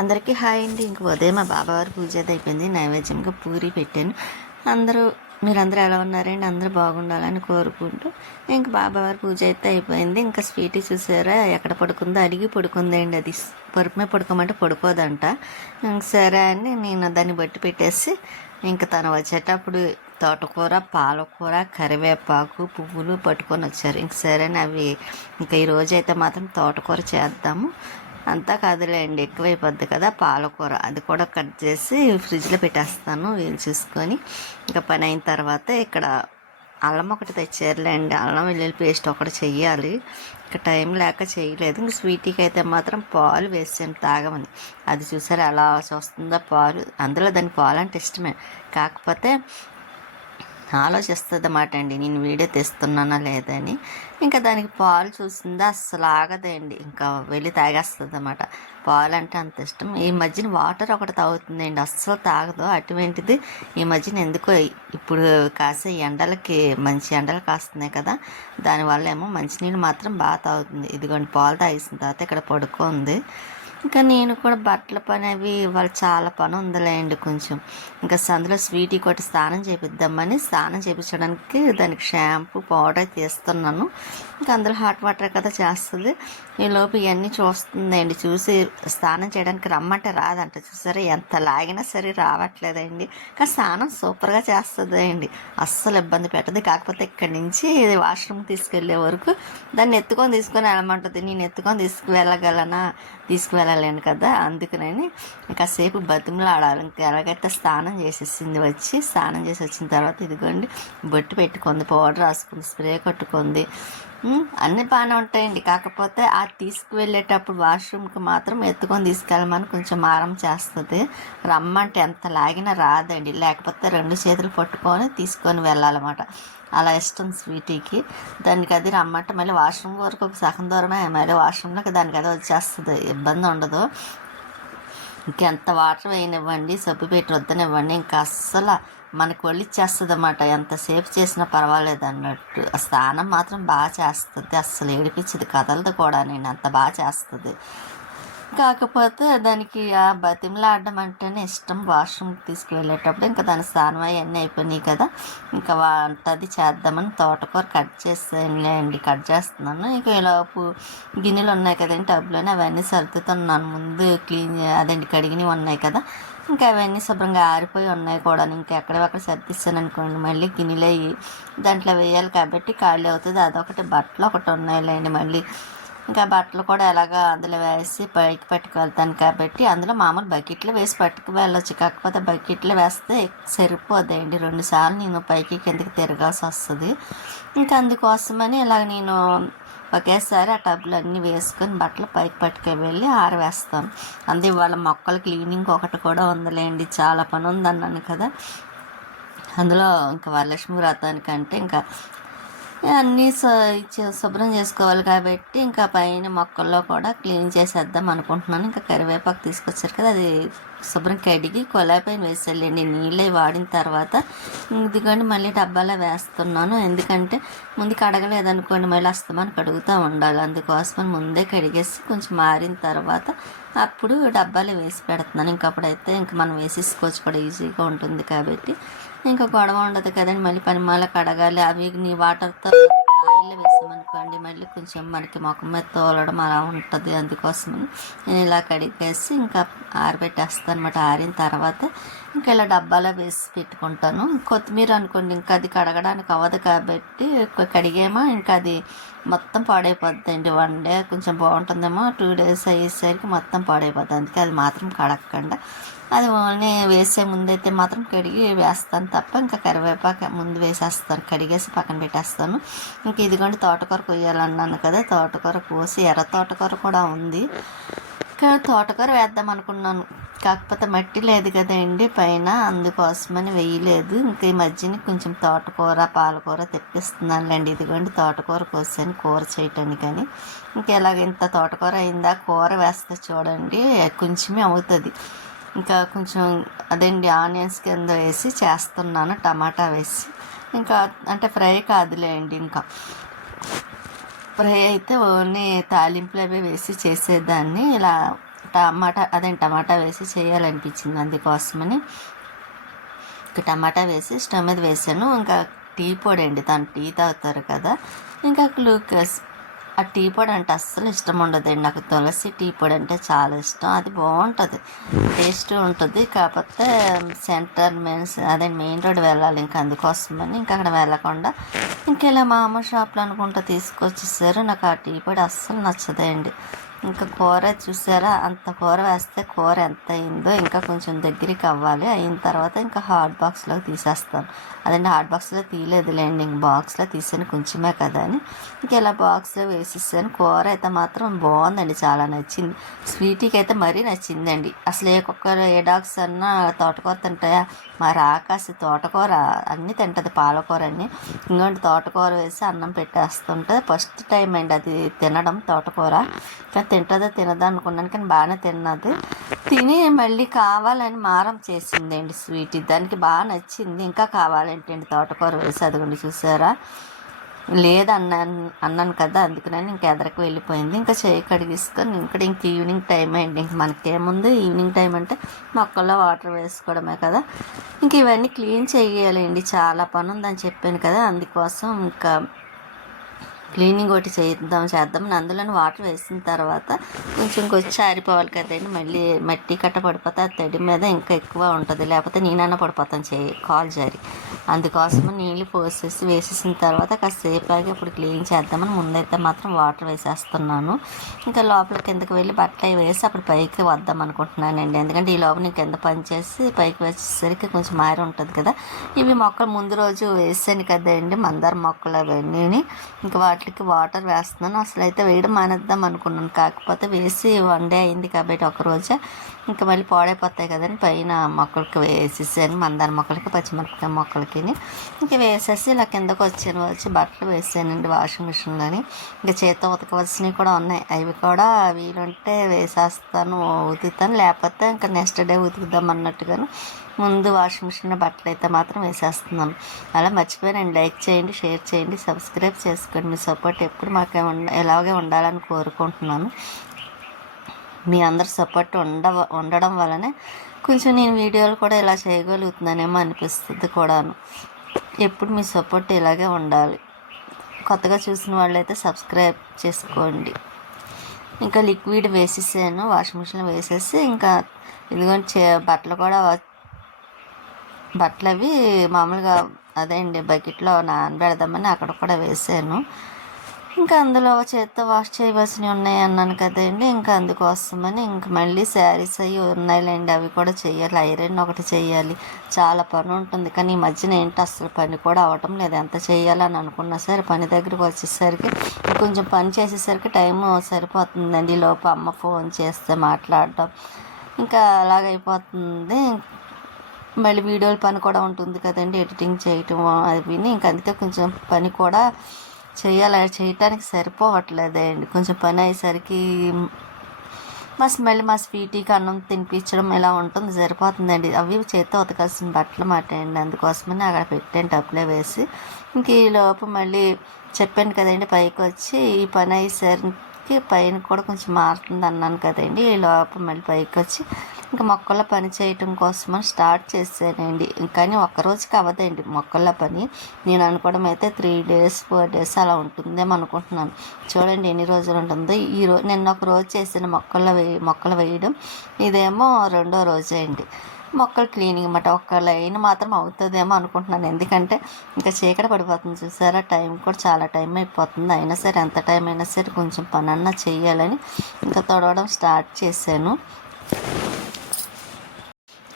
అందరికీ హాయ్ అండి. ఇంక ఉదయం మా బాబావారి పూజ అయితే అయిపోయింది. నైవేద్యంగా పూరి పెట్టాను. అందరూ మీరందరూ ఎలా ఉన్నారండి? అందరూ బాగుండాలని కోరుకుంటూ ఇంక బాబావారి పూజ అయితే అయిపోయింది. ఇంకా స్వీట్ చూసారా? ఎక్కడ పడుకుందో అడిగి పడుకుందండి. అది పరుపుమే పడుకోమంటే పడుకోదంట. ఇంక సరే అని నేను దాన్ని బట్టి పెట్టేసి ఇంక తను వచ్చేటప్పుడు తోటకూర పాలకూర కరివేపాకు పువ్వులు పట్టుకొని వచ్చారు. ఇంక సరే అని అవి ఇంకా ఈరోజు అయితే మాత్రం తోటకూర చేద్దాము. అంతా కాదులేండి ఎక్కువైపోద్ది కదా పాలకూర. అది కూడా కట్ చేసి ఫ్రిడ్జ్లో పెట్టేస్తాను వీలు చూసుకొని. ఇంకా పని అయిన తర్వాత ఇక్కడ అల్లం ఒకటి తెచ్చారులేండి. అల్లం వెల్లుల్లి పేస్ట్ ఒకటి చెయ్యాలి. ఇంకా టైం లేక చేయలేదు ఇంక స్వీట్కి అయితే మాత్రం పాలు వేసాను తాగమని. అది చూసారు ఎలా చూస్తుందో పాలు. అందులో దాని పాలు అంటే ఇష్టమే. కాకపోతే ఆలోచిస్తుంది అన్నమాట అండి నేను వీడియో తెస్తున్నానా లేదని ఇంకా దానికి పాలు చూసిందా? అస్సలు ఆగదండి. ఇంకా వెళ్ళి తాగేస్తుంది అనమాట పాలు అంటే అంత ఇష్టం. ఈ మధ్యన వాటర్ ఒకటి తాగుతుందండి. అస్సలు తాగదు. అటువంటిది ఈ మధ్యన ఎందుకో ఇప్పుడు కాసే ఎండలకి మంచి ఎండలు కాస్తున్నాయి కదా. దానివల్ల ఏమో మంచినీళ్ళు మాత్రం బాగా తాగుతుంది. ఇదిగోండి పాలు తాగేసిన తర్వాత ఇక్కడ పడుకుంది. ఇంకా నేను కూడా బట్టల పని అవి ఇవాళ చాలా పని ఉందిలేండి కొంచెం. ఇంకా సందులో స్వీటీ కొట్టి స్నానం చేపిద్దామని స్నానం చేయించడానికి దానికి షాంపూ పౌడర్ తీస్తున్నాను. ఇంకా అందులో హాట్ వాటర్ కదా చేస్తుంది. ఈ లోపు ఇవన్నీ చూస్తుందండి. చూసి స్నానం చేయడానికి రమ్మంటే రాదంట. చూసారా? ఎంత లాగినా సరే రావట్లేదండి. కానీ స్నానం సూపర్గా చేస్తుంది అండి అస్సలు ఇబ్బంది పెట్టదు. కాకపోతే ఇక్కడి నుంచి వాష్రూమ్ తీసుకెళ్ళే వరకు దాన్ని ఎత్తుకొని తీసుకొని వెళ్ళమంటుంది. నేను ఎత్తుకొని తీసుకువెళ్ళగలనా? తీసుకువెళ్ళలేను కదా అందుకనని కాసేపు బతిమలాడాలి. ఇంకా ఎలాగైతే స్నానం చేసేసింది వచ్చి స్నానం చేసి వచ్చిన తర్వాత ఇదిగోండి బొట్టు పెట్టుకుంది పౌడర్ రాసుకుంది స్ప్రే కొట్టుకుంది. అన్నీ బాగానే ఉంటాయండి. కాకపోతే ఆ తీసుకువెళ్ళేటప్పుడు వాష్రూమ్కి మాత్రం ఎత్తుకొని తీసుకెళ్ళమని కొంచెం మారం చేస్తుంది. రమ్మంటే ఎంత లాగినా రాదండి. లేకపోతే రెండు చేతులు పట్టుకొని తీసుకొని వెళ్ళాలన్నమాట. అలా ఇష్టం స్వీటీకి. దానికి అది రమ్మంటే మళ్ళీ వాష్రూమ్ వరకు ఒక సగం దూరమే మళ్ళీ వాష్రూమ్లోకి దానికి అది వచ్చేస్తుంది. ఇబ్బంది ఉండదు. ఇంకెంత వాటర్ వేయనివ్వండి సబ్బు పెట్టి వద్దనివ్వండి ఇంకా అస్సలు మనకు ఒళ్ళిచ్చేస్తుంది అన్నమాట ఎంతసేపు చేసినా పర్వాలేదు అన్నట్టు. ఆ స్నానం మాత్రం బాగా చేస్తుంది. అస్సలు ఏడిపించదు. కదలదు కూడా. నేను అంత బాగా చేస్తుంది. కాకపోతే దానికి ఆ బతిమలాడడం అంటేనే ఇష్టం. వాష్రూమ్కి తీసుకువెళ్ళేటప్పుడు ఇంకా దాని స్నానం అవన్నీ అయిపోయినాయి కదా. ఇంకా వంట అది చేద్దామని తోటకూర కట్ చేసేయండి కట్ చేస్తున్నాను. ఇంకా ఇలాపు గిన్నెలు ఉన్నాయి కదండి టబ్లోనే. అవన్నీ సర్దుతున్నాను. ముందు క్లీన్ అదండి కడిగినవి ఉన్నాయి కదా. ఇంకా అవన్నీ శుభ్రంగా ఆరిపోయి ఉన్నాయి కూడా ఇంకా ఎక్కడెక్కడ సర్దిస్తాను అనుకోండి. మళ్ళీ గిన్నెలు అయ్యి దాంట్లో వేయాలి కాబట్టి ఖాళీ అవుతుంది. అదొకటి. బట్టలు ఒకటి ఉన్నాయిలేండి మళ్ళీ. ఇంకా బట్టలు కూడా ఎలాగ అందులో వేసి పైకి పట్టుకు వెళ్తాను కాబట్టి అందులో మామూలు బకెట్లో వేసి పట్టుకు వెళ్ళొచ్చు కాకపోతే బకెట్లో వేస్తే సరిపోదండి రెండుసార్లు నేను పైకి కిందకి తిరగాల్సి వస్తుంది. ఇంకా అందుకోసమని ఇలాగ నేను ఒకేసారి ఆ టబ్లు అన్నీ వేసుకొని బట్టలు పైకి పట్టుకు వెళ్ళి ఆరవేస్తాను. అందు ఇవాళ మొక్కల క్లీనింగ్ ఒకటి కూడా ఉందిలేండి. చాలా పని ఉందన్నాను కదా. అందులో ఇంకా వరలక్ష్మి వ్రతానికంటే ఇంకా అన్నీ శుభ్రం చేసుకోవాలి కాబట్టి ఇంకా పైన మొక్కల్లో కూడా క్లీన్ చేసేద్దాం అనుకుంటున్నాను. ఇంకా కరివేపాకు తీసుకొచ్చారు కదా అది శుభ్రం కడిగి కొలా పైన వేసేళ్ళండి నీళ్ళు వాడిన తర్వాత ఇదిగోండి మళ్ళీ డబ్బాలో వేస్తున్నాను. ఎందుకంటే ముందు కడగలేదనుకోండి మళ్ళీ అస్తమాను కడుగుతూ ఉండాలి. అందుకోసమని ముందే కడిగేసి కొంచెం మారిన తర్వాత అప్పుడు డబ్బాలో వేసి పెడుతున్నాను. ఇంకప్పుడైతే ఇంకా మనం వేసేసుకోవచ్చు కూడా ఈజీగా ఉంటుంది కాబట్టి ఇంకా గొడవ ఉండదు కదండి. మళ్ళీ పనిమాల కడగాలి అవి నీ వాటర్తో ఆయిల్ వేసామనుకోండి మళ్ళీ కొంచెం మనకి ముఖం మీద తోలడం అలా ఉంటుంది. అందుకోసం నేను ఇలా కడిగేసి ఇంకా ఆరబెట్టేస్తాను అనమాట ఆరిన తర్వాత ఇంకా ఇలా డబ్బాలో వేసి పెట్టుకుంటాను. కొత్తిమీర అనుకోండి ఇంకా అది కడగడానికి అవ్వదు కాబట్టి కడిగేమో ఇంకా అది మొత్తం పాడైపోద్దండి. వన్ డే కొంచెం బాగుంటుందేమో టూ డేస్ అయ్యేసరికి మొత్తం పాడైపోద్ది. అందుకే అది మాత్రం కడగకుండా అది ఓన్లీ వేసే ముందైతే మాత్రం కడిగి వేస్తాను తప్ప ఇంకా కరివేపాకు ముందు వేసేస్తాను. కడిగేసి పక్కన పెట్టేస్తాను. ఇంక ఇదిగోండి తోటకూర కొయ్యాలన్నాను కదా తోటకూర కోసి ఎర్ర తోటకూర కూడా ఉంది. ఇంకా తోటకూర వేద్దాం అనుకున్నాను. కాకపోతే మట్టి లేదు కదండి పైన అందుకోసమని వేయలేదు. ఇంకా ఈ మధ్యన కొంచెం తోటకూర పాలకూర తెప్పిస్తున్నానులేండి. ఇదిగోండి తోటకూర కోసాను కూర చేయటానికని. ఇంకా ఇలాగ ఇంత తోటకూర అయిందా? కూర వేస్తే చూడండి కొంచెమే అవుతుంది. ఇంకా కొంచెం అదేంటి ఆనియన్స్ కింద వేసి చేస్తున్నాను టమాటా వేసి. ఇంకా అంటే ఫ్రై కాదులేండి ఇంకా. ఫ్రై అయితే ఓన్లీ తాలింపులు అవి వేసి చేసేదాన్ని. ఇలా టమాటా అదే టమాటా వేసి చేయాలనిపించింది అందుకోసమని. ఇంకా టమాటా వేసి స్టవ్ మీద వేసాను. ఇంకా టీ పొడి అండి తను టీ తాగుతారు కదా. ఇంకా గ్లూకోజ్ ఆ టీ పొడి అంటే అస్సలు ఇష్టం ఉండదండి. నాకు తులసి టీ పొడి అంటే చాలా ఇష్టం. అది బాగుంటుంది. టేస్ట్ ఉంటుంది. కాకపోతే సెంటర్ మెయిన్స్ అదే మెయిన్ రోడ్ వెళ్ళాలి ఇంకా అందుకోసమని ఇంకా అక్కడ వెళ్ళకుండా ఇంకెలా మా అమ్మ షాప్లో అనుకుంటా తీసుకొచ్చేసారు. నాకు ఆ టీ పొడి అస్సలు నచ్చదండి. ఇంకా కూర చూసారా? అంత కూర వేస్తే కూర ఎంత అయిందో ఇంకా కొంచెం దగ్గరికి అవ్వాలి. అయిన తర్వాత ఇంకా హాట్ బాక్స్లో తీసేస్తాను. అదండి హాట్ బాక్స్లో తీయలేదులేండి ఇంక బాక్స్లో తీసాను కొంచెమే కదా అని. ఇంకా ఇలా బాక్స్లో వేసేసాను. కూర అయితే మాత్రం బాగుందండి. చాలా నచ్చింది. స్వీటీకి అయితే మరీ నచ్చిందండి. అసలు ఏ కుక్కర్ ఏ డాగ్స్ అన్నా తోటకూర తింటాయా? మరి ఆకాశ తోటకూర అన్నీ తింటుంది. పాలకూర అన్నీ. ఇంకోటి తోటకూర వేసి అన్నం పెట్టేస్తుంటే ఫస్ట్ టైం అండి అది తినడం తోటకూర. కానీ తింటుందో తినదా అనుకున్నాను కానీ బాగానే తిన్నది. తిని మళ్ళీ కావాలని మారం చేసిందండి స్వీట్. దానికి బాగా నచ్చింది. ఇంకా కావాలంటండి తోటకూర వేసి అదిగోండి చూసారా? లేదన్నాను అన్నాను కదా అందుకని ఇంక ఎదరికి వెళ్ళిపోయింది. ఇంకా చేయి కడిగిసుకొని ఇక్కడ ఇంక ఈవినింగ్ టైం అయింది ఇంక మనకేముంది? ఈవినింగ్ టైం అంటే మొక్కల్లో వాటర్ వేసుకోవడమే కదా. ఇంక ఇవన్నీ క్లీన్ చేయాలండి. చాలా పని ఉందని చెప్పాను కదా అందుకోసం ఇంకా క్లీనింగ్ ఒకటి చేద్దాం చేద్దాం. అందులో వాటర్ వేసిన తర్వాత కొంచెం కొంచెం ఆరిపోవాలి కదండి. మళ్ళీ మట్టి కట్ట పడిపోతే ఆ తడి మీద ఇంకా ఎక్కువ ఉంటుంది. లేకపోతే నేనన్నా పడిపోతాను చేయి కాల్ జారి. అందుకోసం నీళ్ళు పోసేసి వేసేసిన తర్వాత కాసేపు ఆగి ఇప్పుడు క్లీన్ చేద్దామని ముందైతే మాత్రం వాటర్ వేసేస్తున్నాను. ఇంకా లోపల కిందకి వెళ్ళి బట్టలు వేసి అప్పుడు పైకి వద్దాం అనుకుంటున్నానండి. ఎందుకంటే ఈ లోపల నేను కింద పని చేసి పైకి వేసేసరికి కొంచెం మారి ఉంటుంది కదా. ఇవి మొక్కలు ముందు రోజు వేసాను కదండి మందార మొక్కలు అవన్నీ ఇంకా వాటికి వాటర్ వేస్తున్నాను. అసలు అయితే వేయడం మానేద్దాం అనుకున్నాను. కాకపోతే వేసి వన్ డే అయింది కాబట్టి ఒకరోజే ఇంకా మళ్ళీ పాడైపోతాయి కదండి. పైన మొక్కలకి వేసేసాను. మందార మొక్కలకి పచ్చిమిరపకాయ మొక్కలకి. ఇంకా వేసేసి ఇలా కిందకు వచ్చిన వచ్చి బట్టలు వేసానండి వాషింగ్ మిషన్లోని ఇంకా చేత్తో ఉతకవలసినవి కూడా ఉన్నాయి అవి కూడా వీలుంటే వేసేస్తాను ఉతుకుతాను లేకపోతే ఇంకా నెక్స్ట్ డే ఉతుకుదాం అన్నట్టుగాను ముందు వాషింగ్ మిషన్లో బట్టలు అయితే మాత్రం వేసేస్తున్నాను అలా మర్చిపోయానండి లైక్ చేయండి షేర్ చేయండి సబ్స్క్రైబ్ చేసుకోండి మీ సపోర్ట్ ఎప్పుడు మాకే ఉండ ఎలాగే ఉండాలని కోరుకుంటున్నాను మీ అందరి సపోర్ట్ ఉండ ఉండడం వల్లనే కొంచెం నేను వీడియోలు కూడా ఇలా చేయగలుగుతున్నానేమో అనిపిస్తుంది కూడాను. ఎప్పుడు మీ సపోర్ట్ ఇలాగే ఉండాలి. కొత్తగా చూసిన వాళ్ళైతే సబ్స్క్రైబ్ చేసుకోండి. ఇంకా లిక్విడ్ వేసేసాను వాషింగ్ మిషన్లో వేసేసి ఇంకా ఇదిగోండి చే బట్టలు కూడా బట్టలు అవి మామూలుగా అదే అండి బకెట్లో నానబెడదామని అక్కడ కూడా వేసాను. ఇంకా అందులో చేత్తో వాష్ చేయవలసినవి ఉన్నాయి అన్నాను కదండి. ఇంకా అందుకోసమని ఇంక మళ్ళీ శారీస్ అవి ఉన్నాయిలేండి. అవి కూడా చేయాలి. ఐరన్ ఒకటి చేయాలి. చాలా పని ఉంటుంది. కానీ ఈ మధ్యన ఏంటి? అసలు పని కూడా అవటం లేదు. ఎంత చేయాలని అనుకున్నా సరే పని దగ్గరికి వచ్చేసరికి కొంచెం పని చేసేసరికి టైం సరిపోతుందండి. లోపు అమ్మ ఫోన్ చేస్తే మాట్లాడటం ఇంకా అలాగైపోతుంది. మళ్ళీ వీడియోల పని కూడా ఉంటుంది కదండి. ఎడిటింగ్ చేయటం అది విని ఇంకా అందుకే కొంచెం పని కూడా చేయాలి చేయటానికి సరిపోవట్లేదండి కొంచెం పని అయ్యేసరికి మా స్మెల్ మా స్వీటీకి అన్నం తినిపించడం ఇలా ఉంటుంది సరిపోతుందండి. అవి చేత్తో ఉతకాల్సిన బట్టలు మాట అండి అందుకోసమని అక్కడ పెట్టాను టప్లో వేసి. ఇంక ఈ లోపు మళ్ళీ చెప్పాను కదండి పైకి వచ్చి ఈ పని అయ్యేసరికి పైన కూడా కొంచెం మారుతుంది అన్నాను కదండి. ఈ లోపల మళ్ళీ పైకి వచ్చి ఇంకా మొక్కల పని చేయటం కోసమని స్టార్ట్ చేశానండి. కానీ ఒక్క రోజుకి అవ్వదండి మొక్కల పని. నేను అనుకోవడం అయితే త్రీ డేస్ ఫోర్ డేస్ అలా ఉంటుందేమో అనుకుంటున్నాను. చూడండి ఎన్ని రోజులు ఉంటుందో. ఈ రోజు నిన్న ఒక రోజు చేసిన మొక్కల వేయ మొక్కలు వేయడం ఇదేమో రెండో రోజే అండి. మొక్కలు క్లీనింగ్ అన్నమాట. ఒక్క లైన్ మాత్రం అవుతుందేమో అనుకుంటున్నాను. ఎందుకంటే ఇంకా చీకటి పడిపోతుంది చూసారా? టైం కూడా చాలా టైం అయిపోతుంది. అయినా సరే ఎంత టైం అయినా సరే కొంచెం పని అన్నా చేయాలని ఇంకా తొడవడం స్టార్ట్ చేశాను.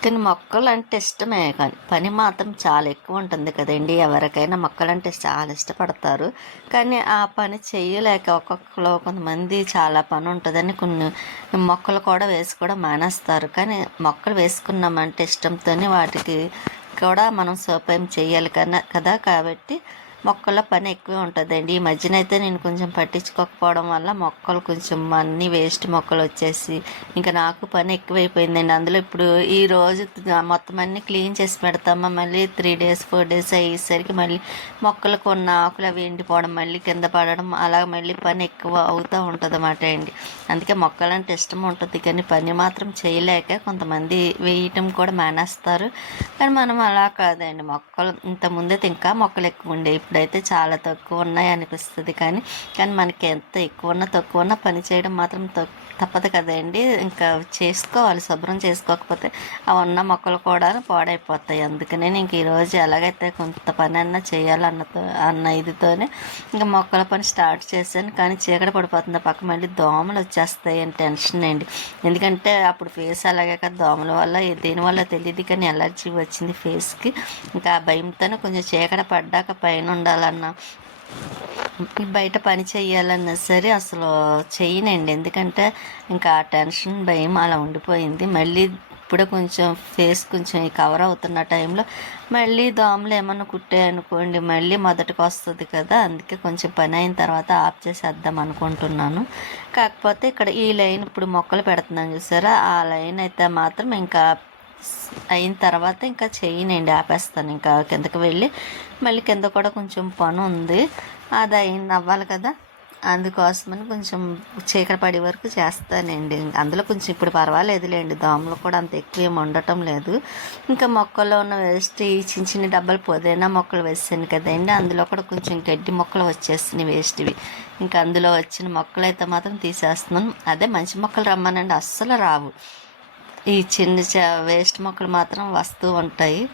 కానీ మొక్కలు అంటే ఇష్టమే కానీ పని మాత్రం చాలా ఎక్కువ ఉంటుంది కదండి. ఎవరికైనా మొక్కలు అంటే చాలా ఇష్టపడతారు. కానీ ఆ పని చేయలేక ఒక్కొక్కరు కొంతమంది చాలా పని ఉంటుందని కొన్ని మొక్కలు కూడా వేసుకోవడం మానేస్తారు. కానీ మొక్కలు వేసుకున్నామంటే ఇష్టంతోనే వాటికి కూడా మనం సోపాయం చేయాలి కన్నా కదా? కాబట్టి మొక్కల పని ఎక్కువే ఉంటుందండి. ఈ మధ్యన అయితే నేను కొంచెం పట్టించుకోకపోవడం వల్ల మొక్కలు కొంచెం అన్ని వేస్ట్ మొక్కలు వచ్చేసి ఇంకా నాకు పని ఎక్కువైపోయిందండి. అందులో ఇప్పుడు ఈ రోజు మొత్తం అన్ని క్లీన్ చేసి పెడతామా మళ్ళీ త్రీ డేస్ ఫోర్ డేస్ అయ్యేసరికి మళ్ళీ మొక్కలకు ఉన్న ఆకులు అవి ఎండిపోవడం మళ్ళీ కింద పడడం అలా మళ్ళీ పని ఎక్కువ అవుతూ ఉంటుంది అన్నమాట అండి. అందుకే మొక్కలంటే ఇష్టం ఉంటుంది. కానీ పని మాత్రం చేయలేక కొంతమంది వేయటం కూడా మానేస్తారు. కానీ మనం అలా కాదండి. మొక్కలు ఇంత ముందైతే ఇంకా మొక్కలు ఎక్కువ ఉండే ఇప్పుడైతే చాలా తక్కువ ఉన్నాయి అనిపిస్తుంది కానీ కానీ మనకి ఎంత ఎక్కువ ఉన్నా తక్కువ ఉన్నా పని చేయడం మాత్రం తక్కువ తప్పదు కదండి. ఇంకా చేసుకోవాలి శుభ్రం చేసుకోకపోతే ఆ ఉన్న మొక్కలు కూడా పాడైపోతాయి. అందుకనే ఇంక ఈరోజు ఎలాగైతే కొంత పని అన్నా చేయాలన్నతో అన్న ఇదితోనే ఇంకా మొక్కల పని స్టార్ట్ చేశాను. కానీ చీకటి పడిపోతుంది. పక్క మళ్ళీ దోమలు వచ్చేస్తాయి అని టెన్షన్ అండి. ఎందుకంటే అప్పుడు ఫేస్ అలాగే కదా. దోమల వల్ల దేనివల్ల తెలియదు కానీ ఎలర్జీ వచ్చింది ఫేస్కి. ఇంకా ఆ భయంతోనే కొంచెం చీకట పడ్డాక పైన ఉండాలన్న బయట పని చేయాలన్నా సరే అసలు చేయనండి ఎందుకంటే ఇంకా ఆ టెన్షన్ భయం అలా ఉండిపోయింది. మళ్ళీ ఇప్పుడే కొంచెం ఫేస్ కొంచెం కవర్ అవుతున్న టైంలో మళ్ళీ దోమలు ఏమన్నా కుట్టాయనుకోండి మళ్ళీ మొదటికి వస్తుంది కదా. అందుకే కొంచెం పని అయిన తర్వాత ఆఫ్ చేసేద్దాం అనుకుంటున్నాను. కాకపోతే ఇక్కడ ఈ లైన్ ఇప్పుడు మొక్కలు పెడుతున్నాను చూసారా? ఆ లైన్ అయితే మాత్రం ఇంకా అయిన తర్వాత ఇంకా చేయనండి ఆపేస్తాను ఇంకా కిందకి వెళ్ళి. మళ్ళీ కింద కూడా కొంచెం పని ఉంది అది అయింది అవ్వాలి కదా. అందుకోసమని కొంచెం చీకటి పడే వరకు చేస్తానండి. అందులో కొంచెం ఇప్పుడు పర్వాలేదులేండి దోమలు కూడా అంత ఎక్కువ ఏమి ఉండటం లేదు. ఇంకా మొక్కల్లో ఉన్న వేస్ట్ ఈ చిన్న చిన్న డబ్బాలు పుదీనా మొక్కలు వేసాను కదండి. అందులో కూడా కొంచెం గడ్డి మొక్కలు వచ్చేస్తున్నాయి వేస్ట్వి. ఇంకా అందులో వచ్చిన మొక్కలు అయితే మాత్రం తీసేస్తున్నాను. అదే మంచి మొక్కలు రమ్మనండి అస్సలు రావు. ఈ చిన్న చ- వేస్ట్ మొక్కలు మాత్రం వస్తూ ఉంటాయి.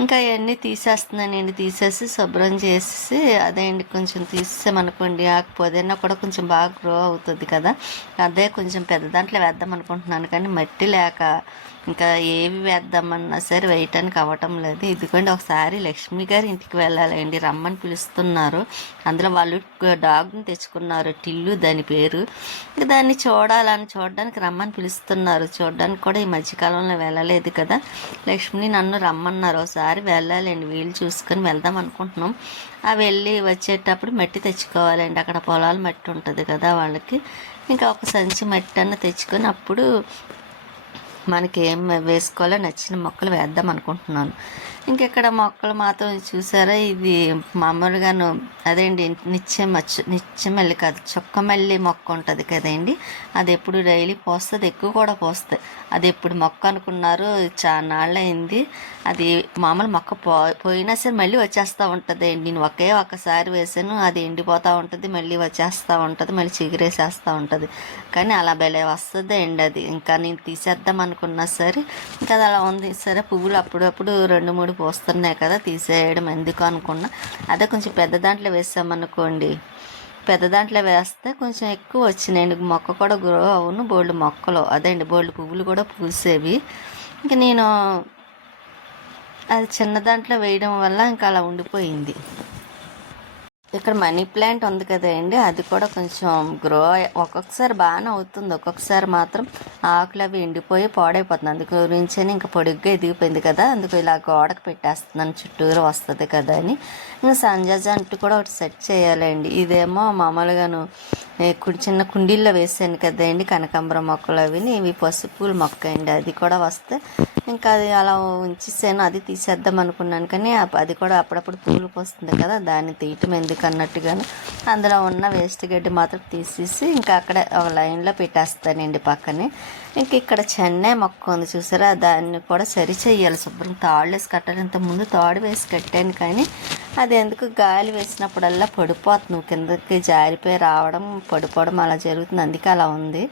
ఇంకా అవన్నీ తీసేస్తున్నానండి తీసేసి శుభ్రం చేసి అదే అండి కొంచెం తీసేసామనుకోండి ఆ పుదీనా కూడా కొంచెం బాగా గ్రో అవుతుంది కదా. అదే కొంచెం పెద్ద దాంట్లో వేద్దాం అనుకుంటున్నాను కానీ మట్టి లేక ఇంకా ఏవి వేద్దామన్నా సరే వేయటానికి అవ్వటం లేదు. ఇదిగోండి ఒకసారి లక్ష్మి గారి ఇంటికి వెళ్ళాలండి రమ్మని పిలుస్తున్నారు. అందులో వాళ్ళు డాగ్ని తెచ్చుకున్నారు టిల్లు దాని పేరు. ఇంకా దాన్ని చూడాలని చూడడానికి రమ్మని పిలుస్తున్నారు. చూడడానికి కూడా ఈ మధ్యకాలంలో వెళ్ళలేదు కదా. లక్ష్మిని నన్ను రమ్మన్నారు. ఒకసారి వెళ్ళాలండి వీళ్ళు చూసుకొని వెళ్దాం అనుకుంటున్నాం. ఆ వెళ్ళి వచ్చేటప్పుడు మట్టి తెచ్చుకోవాలండి. అక్కడ పొలాలు మట్టి ఉంటుంది కదా వాళ్ళకి. ఇంకా ఒక సంచి మట్టి అన్న తెచ్చుకొని అప్పుడు మనకి ఏం వేసుకోవాలో నచ్చిన మొక్కలు వేద్దాం అనుకుంటున్నాను. ఇంకెక్కడ మొక్కలు మాత్రం చూసారా? ఇది మామూలుగాను అదేంటి నిత్యం మచ్చు నిత్యమల్లి కాదు చుక్కమల్లి మొక్క ఉంటుంది కదండి. అది ఎప్పుడు డైలీ పోస్తుంది ఎక్కువ కూడా పోస్తుంది. అది ఎప్పుడు మొక్క అనుకున్నారు చాలా అయింది అది మామూలు మొక్క పో పోయినా సరే మళ్ళీ వచ్చేస్తూ ఉంటుంది. నేను ఒకే ఒక్కసారి వేసాను అది ఎండిపోతూ ఉంటుంది మళ్ళీ వచ్చేస్తూ ఉంటుంది మళ్ళీ చిగురేసేస్తూ ఉంటుంది. కానీ అలా భలే వస్తుంది అండి అది. ఇంకా నేను తీసేద్దాం అనుకున్నా సరే ఇంకా అది అలా ఉంది. సరే పువ్వులు అప్పుడప్పుడు రెండు మూడు పోస్తున్నాయి కదా తీసేయడం ఎందుకు అనుకున్నా. అదే కొంచెం పెద్ద దాంట్లో వేసామనుకోండి. పెద్ద దాంట్లో వేస్తే కొంచెం ఎక్కువ వచ్చినాయండి. మొక్క కూడా గ్రో అవును బోల్డ్ మొక్కలు. అదే అండి బోల్డ్ పువ్వులు కూడా పూసేవి. ఇంకా నేను అది చిన్న దాంట్లో వేయడం వల్ల ఇంకా అలా ఉండిపోయింది. ఇక్కడ మనీ ప్లాంట్ ఉంది కదండి అది కూడా కొంచెం గ్రో ఒక్కొక్కసారి బాగానే అవుతుంది. ఒక్కొక్కసారి మాత్రం ఆకులు అవి ఎండిపోయి పాడైపోతుంది అందు గురించి ఇంకా పొడుగ్గా ఎదిగిపోయింది కదా అందుకు ఇలా గోడకు పెట్టేస్తున్నాను చుట్టూరు వస్తుంది కదా అని. ఇంకా సంజాజ అంటూ కూడా ఒకటి సెట్ చేయాలండి ఇదేమో మామూలుగాను ఏ చిన్న కుండీల్లో వేసాను కదండి కనకాంబరం మొక్కలు అవి ఇవి పసుపు మొక్క అండి అది కూడా వస్తే ఇంకా అది అలా ఉంచేసాను అది తీసేద్దాం అనుకున్నాను. కానీ అది కూడా అప్పుడప్పుడు పూలు పోస్తుంది కదా దాన్ని తీయటం ఎందుకు అన్నట్టుగాను. అందులో ఉన్న వేస్ట్ గడ్డి మాత్రం తీసేసి ఇంకా అక్కడ ఒక లైన్లో పెట్టేస్తానండి పక్కనే. ఇంక ఇక్కడ చెన్నై మొక్క ఉంది చూసారా? దాన్ని కూడా సరి చేయాలి శుభ్రం తాళ్ళు వేసి కట్టాలి. ఇంత ముందు తాడు వేసి కట్టాను కానీ అది ఎందుకు గాలి వేసినప్పుడల్లా పడిపోతుంది. కిందకి జారిపోయి రావడం పడిపోవడం అలా జరుగుతుంది. అందుకే అలా ఉంది.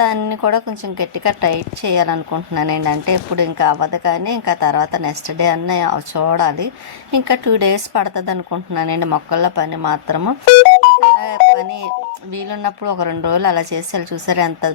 దాన్ని కూడా కొంచెం గట్టిగా టైట్ చేయాలనుకుంటున్నానండి అంటే ఇప్పుడు ఇంకా అవ్వదు కానీ ఇంకా తర్వాత నెక్స్ట్ డే అన్న చూడాలి. ఇంకా టూ డేస్ పడుతుంది అనుకుంటున్నానండి మొక్కల్లో పని మాత్రము. పని వీలున్నప్పుడు ఒక రెండు రోజులు అలా చేసి చూసారు ఎంత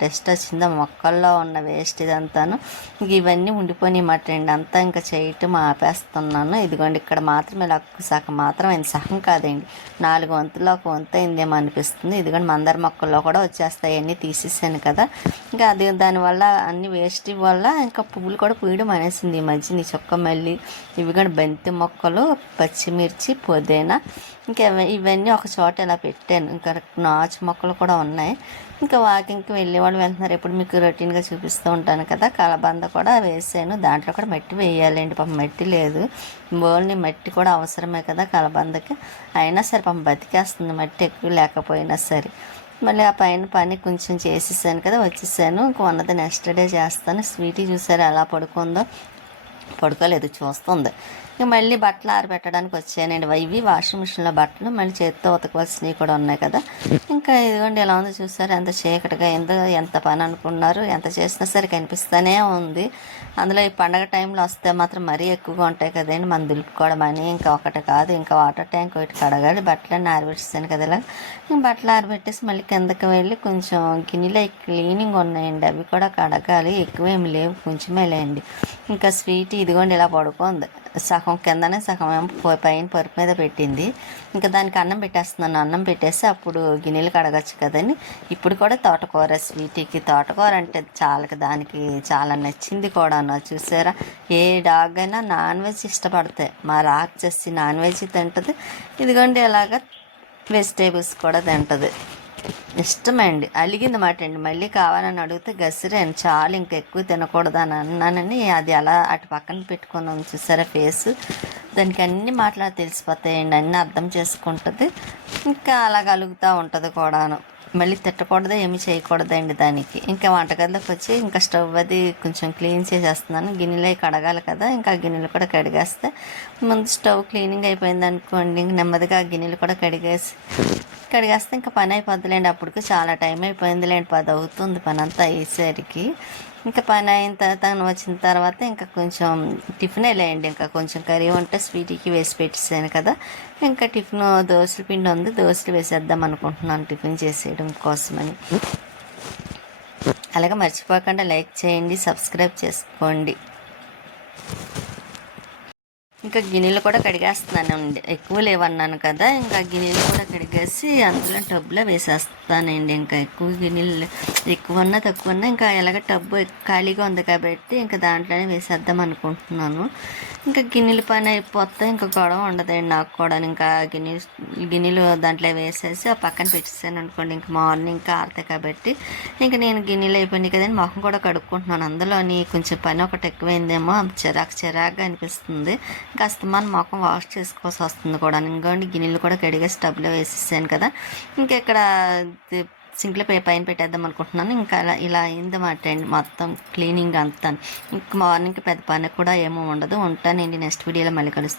డస్ట్ వచ్చిందో మొక్కల్లో ఉన్న వేస్ట్ ఇదంతాను. ఇంక ఇవన్నీ ఉండిపోయినాయి మాట అండి అంతా. ఇంకా చేయటం ఆపేస్తున్నాను. ఇదిగోండి ఇక్కడ మాత్రం ఇలా సగం మాత్రం అయింది సగం కాదండి. నాలుగు వంతుల్లో ఒక వంతు అయిందేమో అనిపిస్తుంది. ఇదిగోండి మందార మొక్కల్లో కూడా వచ్చేస్తాయి. అన్నీ తీసేసాను కదా. ఇంకా అది దానివల్ల అన్ని వేస్ట్ వల్ల ఇంకా పువ్వులు కూడా పూయడం అనేసింది ఈ మధ్య నీ చొక్క మళ్ళీ ఇవి కూడా బంతి మొక్కలు పచ్చిమిర్చి పుదీనా ఇంకా ఇవన్నీ ఒక చోట ఇలా పెట్టాను. ఇంకా నాచు మొక్కలు కూడా ఉన్నాయి. ఇంకా వాకింగ్కి వెళ్ళే వాళ్ళు వెళ్తున్నారు. ఎప్పుడు మీకు రొటీన్గా చూపిస్తూ ఉంటాను కదా. కలబంద కూడా వేసాను. దాంట్లో కూడా మట్టి వేయాలండి. పాపం మట్టి లేదు. బోల్ని మట్టి కూడా అవసరమే కదా కలబందకి. అయినా సరే పాపం బతికేస్తుంది మట్టి ఎక్కువ లేకపోయినా సరే. మళ్ళీ ఆ పైన పని కొంచెం చేసేసాను కదా వచ్చేసాను. ఇంక ఉన్నది నెక్స్ట్ డే చేస్తాను. స్వీటీ చూసారు ఎలా పడుకుందో? పడుకోలేదు చూస్తుంది. మళ్ళీ బట్టలు ఆరబెట్టడానికి వచ్చానండి. ఇవి వాషింగ్ మిషన్లో బట్టలు మళ్ళీ చేత్తో ఉతకవలసినవి కూడా ఉన్నాయి కదా. ఇంకా ఇదిగోండి ఎలా ఉందో చూసారు? ఎంత చీకటిగా ఎంత ఎంత పని అనుకున్నారు ఎంత చేసినా సరే కనిపిస్తూనే ఉంది. అందులో ఈ పండగ టైంలో వస్తే మాత్రం మరీ ఎక్కువగా ఉంటాయి కదండి. మనం దులుపుకోవడం అని ఇంకా ఒకటి కాదు. ఇంకా వాటర్ ట్యాంక్ ఒకటి కడగాలి. బట్టలన్నీ ఆరబెట్టేసాను కదా ఇలా బట్టలు ఆరబెట్టేసి మళ్ళీ కిందకి వెళ్ళి కొంచెం గిన్నెలో క్లీనింగ్ ఉన్నాయండి. అవి కూడా కడగాలి. ఎక్కువేమి లేవు. కొంచెమే లేండి ఇంకా స్వీట్ ఇదిగోండి ఇలా పడుకుంది. సగం కిందనే సగం ఏమో పైన పరుపు మీద పెట్టింది. ఇంకా దానికి అన్నం పెట్టేస్తున్నాను. అన్నం పెట్టేసి అప్పుడు గిన్నెలు కడగచ్చు కదని ఇప్పుడు కూడా తోటకూర స్వీటీకి తోటకూర అంటే చాలా దానికి చాలా నచ్చింది కూడా చూసారా? ఏ డాగ్ అయినా నాన్ వెజ్ ఇష్టపడతాయి. మా రాక్షసి నాన్ వెజ్ తింటుంది. ఇదిగోండి అలాగా వెజిటేబుల్స్ కూడా తింటుంది. ఇష్టమండి. అలిగింది మాట అండి. మళ్ళీ కావాలని అడిగితే గసిరాను. చాలు ఇంకా ఎక్కువ తినకూడదు అని అన్నానని అది అలా అటు పక్కన పెట్టుకున్నాం చూసారా ఫేస్. దానికి అన్ని మాటలు తెలిసిపోతాయండి. అన్నీ అర్థం చేసుకుంటుంది. ఇంకా అలా కలుగుతూ ఉంటుంది కూడాను. మళ్ళీ తిట్టకూడదు ఏమి చేయకూడదండి దానికి. ఇంకా వంటగదిలోకి వచ్చి ఇంకా స్టవ్ అది కొంచెం క్లీన్ చేసేస్తున్నాను. గిన్నెలు అవి కడగాలి కదా ఇంకా గిన్నెలు కూడా కడిగేస్తే ముందు స్టవ్ క్లీనింగ్ అయిపోయింది అనుకోండి ఇంక నెమ్మదిగా ఆ గిన్నెలు కూడా కడిగేసి కడిగేస్తే ఇంకా పని అయిపోద్దిలేండి. అప్పటికి చాలా టైం అయిపోయిందిలేండి. పది అవుతుంది పని అంతా అయ్యేసరికి. ఇంకా పని అయిన తర్వాత తను వచ్చిన తర్వాత ఇంకా కొంచెం టిఫిన్ వేయండి ఇంకా కొంచెం కర్రీ ఉంటే స్వీట్కి వేసి పెట్టేసాను కదా. ఇంకా టిఫిన్ దోశల పిండి ఉంది. దోశలు వేసేద్దాం అనుకుంటున్నాను టిఫిన్ చేసేయడం కోసమని. అలాగే మర్చిపోకుండా లైక్ చేయండి సబ్స్క్రైబ్ చేసుకోండి. ఇంకా గిన్నెలు కూడా కడిగేస్తున్నానండి ఎక్కువ లేవన్నాను కదా ఇంకా గిన్నెలు కూడా కడిగేసి అందులో టబ్లో వేసేస్తానండి. ఇంకా ఎక్కువ గిన్నెలు ఎక్కువ ఉన్నా తక్కువ ఉన్నా ఇంకా ఎలాగ టబ్బు ఖాళీగా ఉంది కాబట్టి ఇంకా దాంట్లోనే వేసేద్దాం అనుకుంటున్నాను. ఇంకా గిన్నెల పని అయిపోతే ఇంకా గొడవ ఉండదండి నాకు కూడా. ఇంకా గిన్నెలు గిన్నెలు దాంట్లో వేసేసి ఆ పక్కన పెట్టేసాను అనుకోండి ఇంకా మార్నింగ్ ఆరుతాయి కాబట్టి ఇంకా నేను గిన్నెలు అయిపోయినాయి కదండి మొహం కూడా కడుక్కుంటున్నాను. అందులోని కొంచెం పని ఒకటి ఎక్కువైందేమో చిరాకు చిరాకుగా అనిపిస్తుంది. ఇంకా అస్తమానం మొఖం వాష్ చేసుకోవాల్సి వస్తుంది కూడా. ఇంకోండి గిన్నెలు కూడా కడిగేసి టబ్లో వేసేసాను కదా. ఇంకా ఇక్కడ సింక్లో పే పైన పెట్టేద్దాం అనుకుంటున్నాను. ఇంకా అలా ఇలా అయిందన్నమాట అండి మొత్తం క్లీనింగ్ అంతా. ఇంకా మార్నింగ్ పెద్ద పని కూడా ఏమో ఉండదు. ఉంటానండి. నెక్స్ట్ వీడియోలో మళ్ళీ కలుస్తాను